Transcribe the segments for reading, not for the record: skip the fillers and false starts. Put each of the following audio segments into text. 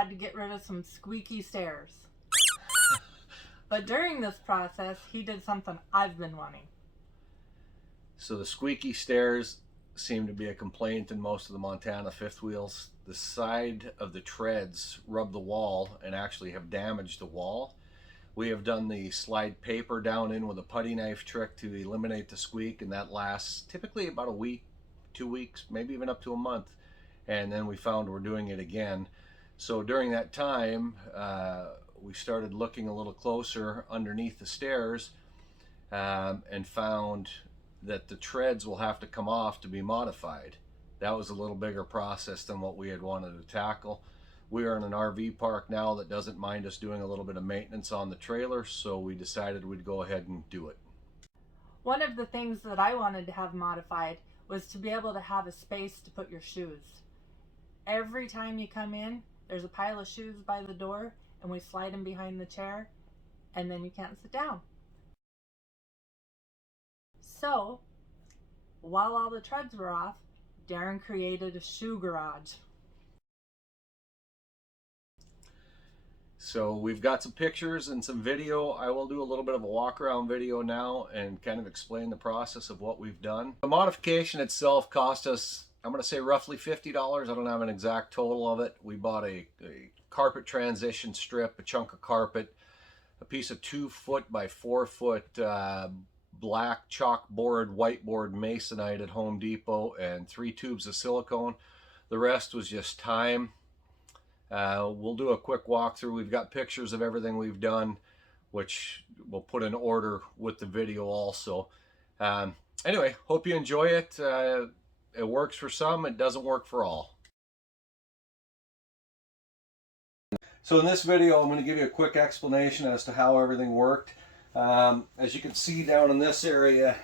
had to get rid of some squeaky stairs. But during this process, he did something I've been wanting. So the squeaky stairs seem to be a complaint in most of the Montana fifth wheels. The side of the treads rub the wall and actually have damaged the wall. We have done the slide paper down in with a putty knife trick to eliminate the squeak, and that lasts typically about a week, 2 weeks, maybe even up to a month. And then we found we're doing it again. So during that time, we started looking a little closer underneath the stairs and found that the treads will have to come off to be modified. That was a little bigger process than what we had wanted to tackle. We are in an RV park now that doesn't mind us doing a little bit of maintenance on the trailer, so we decided we'd go ahead and do it. One of the things that I wanted to have modified was to be able to have a space to put your shoes. Every time you come in, there's a pile of shoes by the door, and we slide them behind the chair, and then you can't sit down. So, while all the treads were off, Darren created a shoe garage. So we've got some pictures and some video. I will do a little bit of a walk around video now and kind of explain the process of what we've done. The modification itself cost us, I'm going to say roughly $50. I don't have an exact total of it. We bought a carpet transition strip, a chunk of carpet, a piece of 2 foot by 4 foot black chalkboard, whiteboard masonite at Home Depot, and 3 tubes of silicone. The rest was just time. We'll do a quick walkthrough. We've got pictures of everything we've done, which we'll put in order with the video also. Anyway, hope you enjoy it. It works for some, it doesn't work for all. So in this video, I'm going to give you a quick explanation as to how everything worked. As you can see down in this area,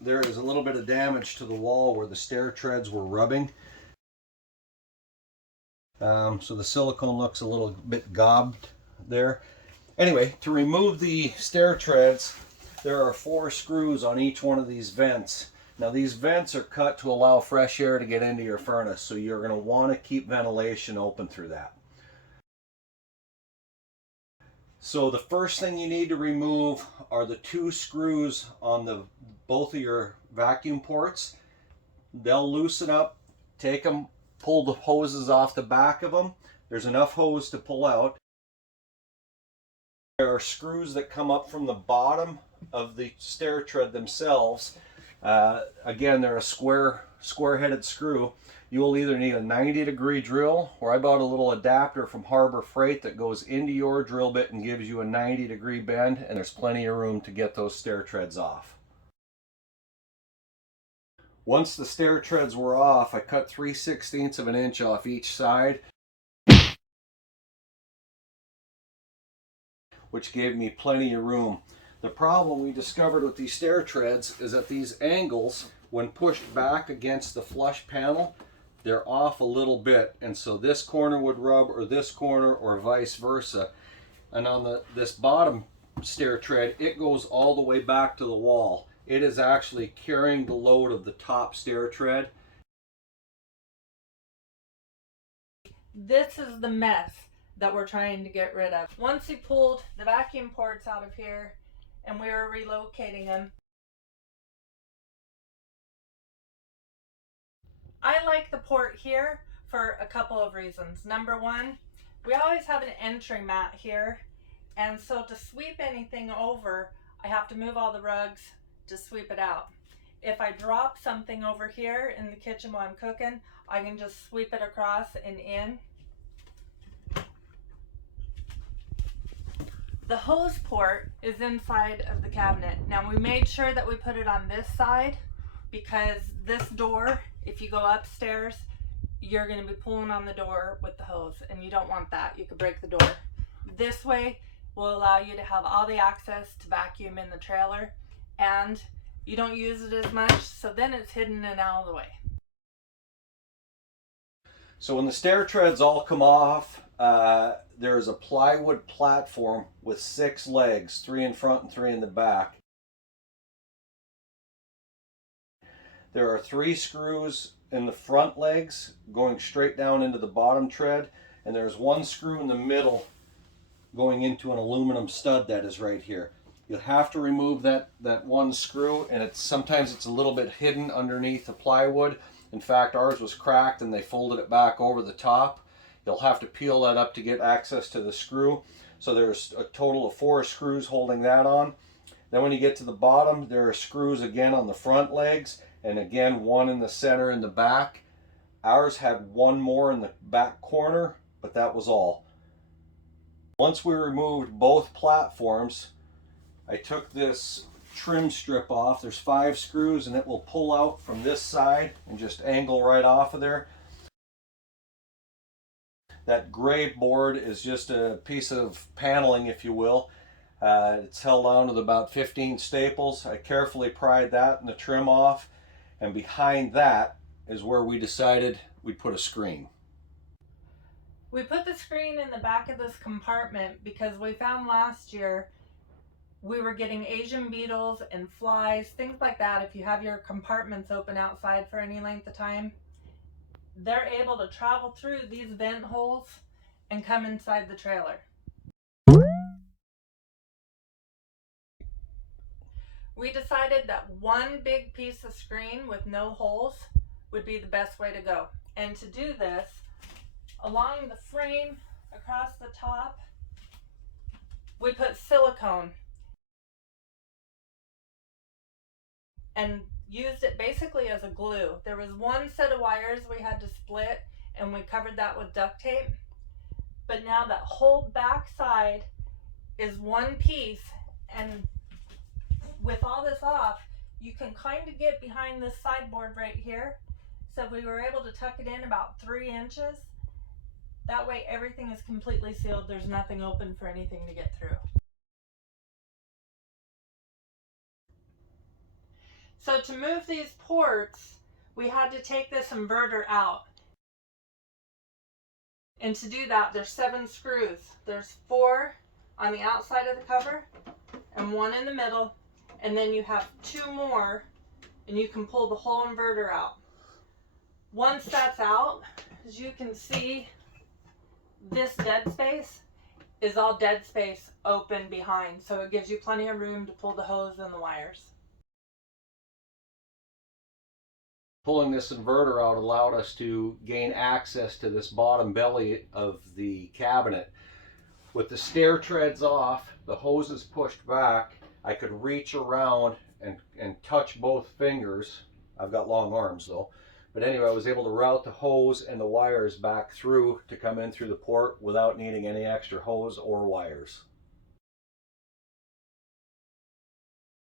there is a little bit of damage to the wall where the stair treads were rubbing. So the silicone looks a little bit gobbed there. Anyway, to remove the stair treads, there are 4 screws on each one of these vents. Now these vents are cut to allow fresh air to get into your furnace, so you're going to want to keep ventilation open through that. So the first thing you need to remove are the 2 screws on both of your vacuum ports. They'll loosen up. Take them, pull the hoses off the back of them. There's enough hose to pull out. There are screws that come up from the bottom of the stair tread themselves. Again, they're a square-headed screw. You will either need a 90-degree drill, or I bought a little adapter from Harbor Freight that goes into your drill bit and gives you a 90-degree bend, and there's plenty of room to get those stair treads off. Once the stair treads were off, I cut 3/16 of an inch off each side, which gave me plenty of room. The problem we discovered with these stair treads is that these angles, when pushed back against the flush panel, they're off a little bit, and so this corner would rub or this corner or vice versa. And on this bottom stair tread, it goes all the way back to the wall. It is actually carrying the load of the top stair tread. This is the mess that we're trying to get rid of. Once he pulled the vacuum ports out of here and we were relocating them, I like the port here for a couple of reasons. Number one, we always have an entry mat here, and so to sweep anything over, I have to move all the rugs to sweep it out. If I drop something over here in the kitchen while I'm cooking, I can just sweep it across and in. The hose port is inside of the cabinet. Now we made sure that we put it on this side because this door, if you go upstairs, you're going to be pulling on the door with the hose, and you don't want that. You could break the door. This way will allow you to have all the access to vacuum in the trailer, and you don't use it as much, so then it's hidden and out of the way. So when the stair treads all come off, there's a plywood platform with 6 legs, 3 in front and 3 in the back. There are 3 screws in the front legs going straight down into the bottom tread, and there's one screw in the middle going into an aluminum stud that is right here. You'll have to remove that one screw, and sometimes it's a little bit hidden underneath the plywood. In fact, ours was cracked and they folded it back over the top. You'll have to peel that up to get access to the screw. So there's a total of 4 screws holding that on. Then when you get to the bottom, there are screws again on the front legs, and again one in the center and the back. Ours had one more in the back corner, but that was all. Once we removed both platforms, I took this trim strip off. There's 5 screws, and it will pull out from this side and just angle right off of there. That gray board is just a piece of paneling, if you will. It's held on with about 15 staples. I carefully pried that and the trim off, and behind that is where we decided we'd put a screen. We put the screen in the back of this compartment because we found last year we were getting Asian beetles and flies, things like that. If you have your compartments open outside for any length of time, they're able to travel through these vent holes and come inside the trailer. We decided that one big piece of screen with no holes would be the best way to go. And to do this, along the frame across the top, we put silicone and used it basically as a glue. There was one set of wires we had to split, and we covered that with duct tape. But now that whole back side is one piece, and with all this off, you can kind of get behind this sideboard right here. So we were able to tuck it in about 3 inches. That way everything is completely sealed. There's nothing open for anything to get through. So to move these ports, we had to take this inverter out. And to do that, there's 7 screws. There's 4 on the outside of the cover and 1 in the middle. And then you have 2 more, and you can pull the whole inverter out. Once that's out, as you can see, this dead space is all dead space open behind. So it gives you plenty of room to pull the hose and the wires. Pulling this inverter out allowed us to gain access to this bottom belly of the cabinet. With the stair treads off, the hoses pushed back, I could reach around and touch both fingers. I've got long arms though. But anyway, I was able to route the hose and the wires back through to come in through the port without needing any extra hose or wires.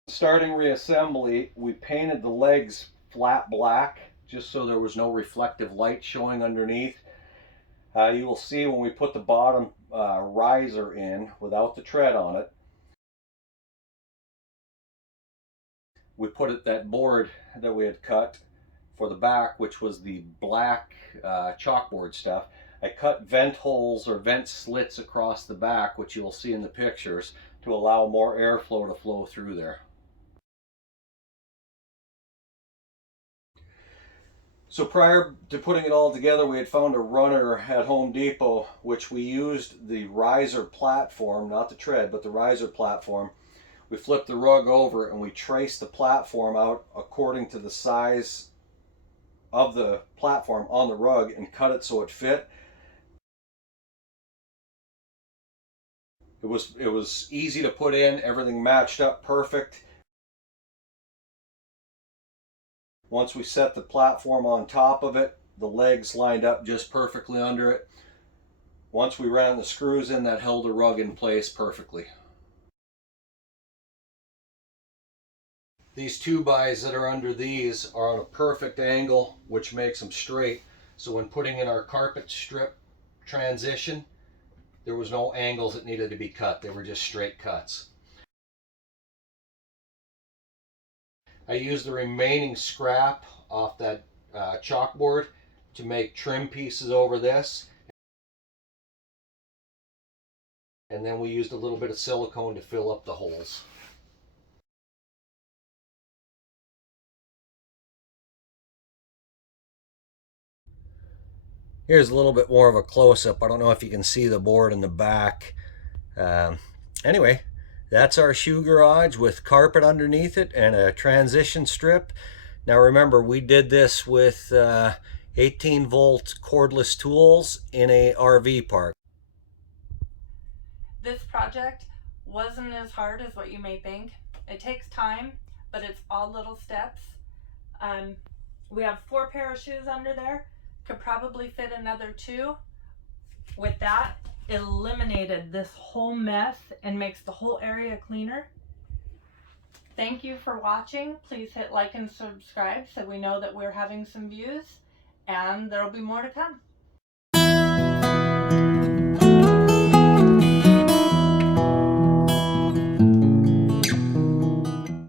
Starting reassembly, we painted the legs flat black just so there was no reflective light showing underneath. You will see when we put the bottom riser in without the tread on it, we put that board that we had cut for the back, which was the black chalkboard stuff. I cut vent holes or vent slits across the back, which you'll see in the pictures, to allow more airflow to flow through there. So prior to putting it all together, we had found a runner at Home Depot, which we used the riser platform, not the tread, but the riser platform. We flipped the rug over and we traced the platform out according to the size of the platform on the rug and cut it so it fit. It was easy to put in, everything matched up perfect. Once we set the platform on top of it, the legs lined up just perfectly under it. Once we ran the screws in, that held the rug in place perfectly. These 2x that are under these are on a perfect angle, which makes them straight. So when putting in our carpet strip transition, there was no angles that needed to be cut. They were just straight cuts. I used the remaining scrap off that chalkboard to make trim pieces over this. And then we used a little bit of silicone to fill up the holes. Here's a little bit more of a close-up. I don't know if you can see the board in the back. Anyway, that's our shoe garage with carpet underneath it and a transition strip. Now remember, we did this with 18-volt cordless tools in a RV park. This project wasn't as hard as what you may think. It takes time, but it's all little steps. We have 4 pair of shoes under there. Could probably fit another 2. With that, it eliminated this whole mess and makes the whole area cleaner. Thank you for watching. Please hit like and subscribe so we know that we're having some views, and there'll be more to come.